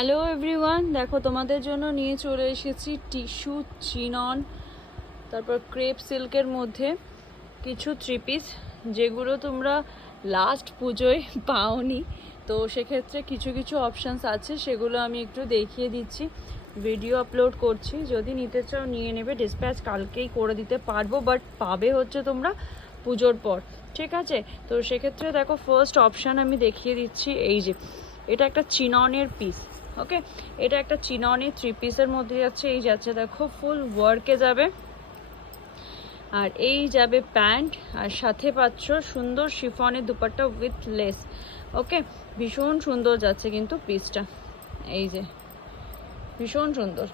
Hello everyone, দেখো তোমাদের জন্য নিয়ে চলে এসেছি টিস্যু চিনন, তারপর ক্রেপ সিল্কের মধ্যে কিছু থ্রি পিস, যেগুলো তোমরা লাস্ট পুজোয় পাওনি। তো সেক্ষেত্রে কিছু কিছু অপশানস আছে, সেগুলো আমি একটু দেখিয়ে দিচ্ছি। ভিডিও আপলোড করছি, যদি নিতে চাও নিয়ে নেবে। ডিসপ্যাচ কালকেই করে দিতে পারবো, বাট পাবে হচ্ছে তোমরা পুজোর পর, ঠিক আছে? তো সেক্ষেত্রে দেখো, ফার্স্ট অপশান আমি দেখিয়ে দিচ্ছি। এই যে এটা একটা চিননের পিস, ওকে, এটা একটা চিননের থ্রি পিসের মধ্যে যাচ্ছে। এই যাচ্ছে দেখো ফুল ওয়ার্কে যাবে, আর এই যাবে প্যান্ট, আর সাথে পাচ্ছ সুন্দর শিফনের দুপাট্টা উইথ লেস। ওকে, ভীষণ সুন্দর যাচ্ছে কিন্তু পিসটা, এই যে ভীষণ সুন্দর।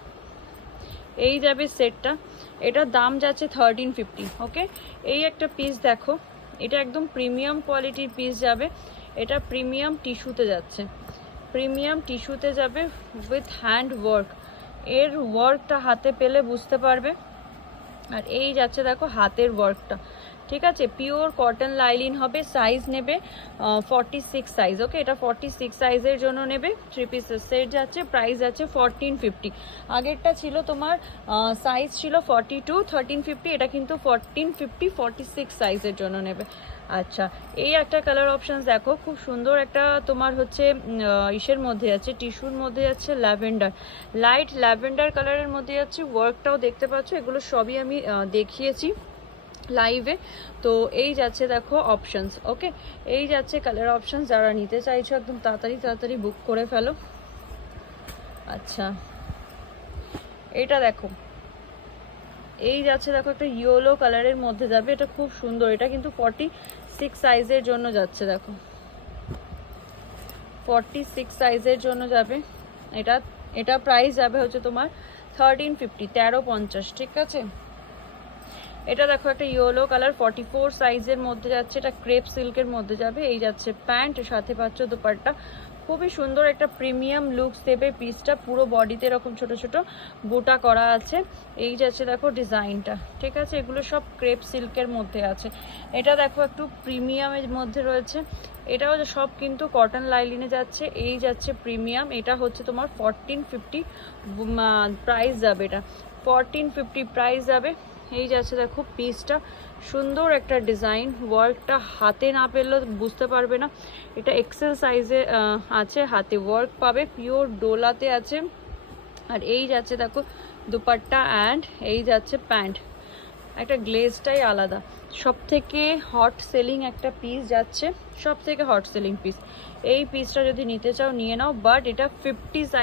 এই যাবে সেটটা, এটার দাম যাচ্ছে 1350। ওকে, এই একটা পিস দেখো, এটা একদম প্রিমিয়াম কোয়ালিটির পিস যাবে। এটা প্রিমিয়াম টিস্যুতে যাচ্ছে, প্রিমিয়াম টিস্যুতে যাবে উইথ হ্যান্ড ওয়ার্ক। এর ওয়ার্কটা হাতে পেলে বুঝতে পারবে। আর এই যাচ্ছে দেখো হাতের ওয়ার্কটা, ঠিক আছে? পিওর কটন লাইলিন হবে। সাইজ নেবে 46 সাইজ। ওকে, এটা 46 সাইজের জন্য নেবে। থ্রি পিসের সেট যাচ্ছে, প্রাইস যাচ্ছে 1450। আগেরটা ছিল তোমার সাইজ ছিল 42, 1350। এটা কিন্তু 1450, 46 সাইজের জন্য নেবে। আচ্ছা, এই একটা কালার অপশান দেখো, খুব সুন্দর একটা তোমার হচ্ছে ইসের মধ্যে আছে, টিস্যুর মধ্যে যাচ্ছে ল্যাভেন্ডার, লাইট ল্যাভেন্ডার কালারের মধ্যে যাচ্ছে। ওয়ার্কটাও দেখতে পাচ্ছ, এগুলো সবই আমি দেখিয়েছি লাইভে। তো এই যাচ্ছে দেখো অপশানস। ওকে, এই যাচ্ছে কালার অপশানস। যারা নিতে চাইছো একদম তাড়াতাড়ি তাড়াতাড়ি বুক করে ফেলো। আচ্ছা, এটা দেখো, এই যাচ্ছে দেখো একটা ইয়েলো কালারের মধ্যে যাবে। এটা খুব সুন্দর, এটা কিন্তু 46 সাইজের জন্য যাচ্ছে। দেখো 46 সাইজের জন্য যাবে এটা। এটা প্রাইস যাবে হচ্ছে তোমার 1350, 1350, ঠিক আছে? এটা দেখো একটা ইয়েলো কালার, 44 সাইজের মধ্যে যাচ্ছে। এটা ক্রেপ সিল্কের মধ্যে যাবে। এই যাচ্ছে প্যান্ট, সাথে পাচ্ছ দুপাট্টা। খুবই সুন্দর একটা প্রিমিয়াম লুকস দেবে পিসটা। পুরো বডিতে এরকম ছোট ছোট বুটা করা আছে। এই যাচ্ছে দেখো ডিজাইনটা, ঠিক আছে? এগুলো সব ক্রেপ সিল্কের মধ্যে আছে। এটা দেখো একটু প্রিমিয়ামের মধ্যে রয়েছে। এটাও সব কিন্তু কটন লাইলিনে যাচ্ছে। এই যাচ্ছে প্রিমিয়াম, এটা হচ্ছে তোমার 1450 প্রাইস যাবে। এটা 1450 প্রাইস যাবে। এই যাচ্ছে দেখো পিসটা, সুন্দর একটা ডিজাইন। ওয়ার্কটা হাতে না পেলে বুঝতে পারবে না। এটা এক্সেল সাইজে আছে, হাতে ওয়ার্ক পাবে, পিওর ডোলাতে আছে। আর এই যাচ্ছে দেখো দুপাট্টা, অ্যান্ড এই যাচ্ছে প্যান্ট। একটা গ্লেজটাই আলাদা। সব থেকে হট সেলিং একটা পিস যাচ্ছে, সব থেকে হট সেলিং পিস। এই পিসটা যদি নিতে চাও নিয়ে নাও, বাট এটা 50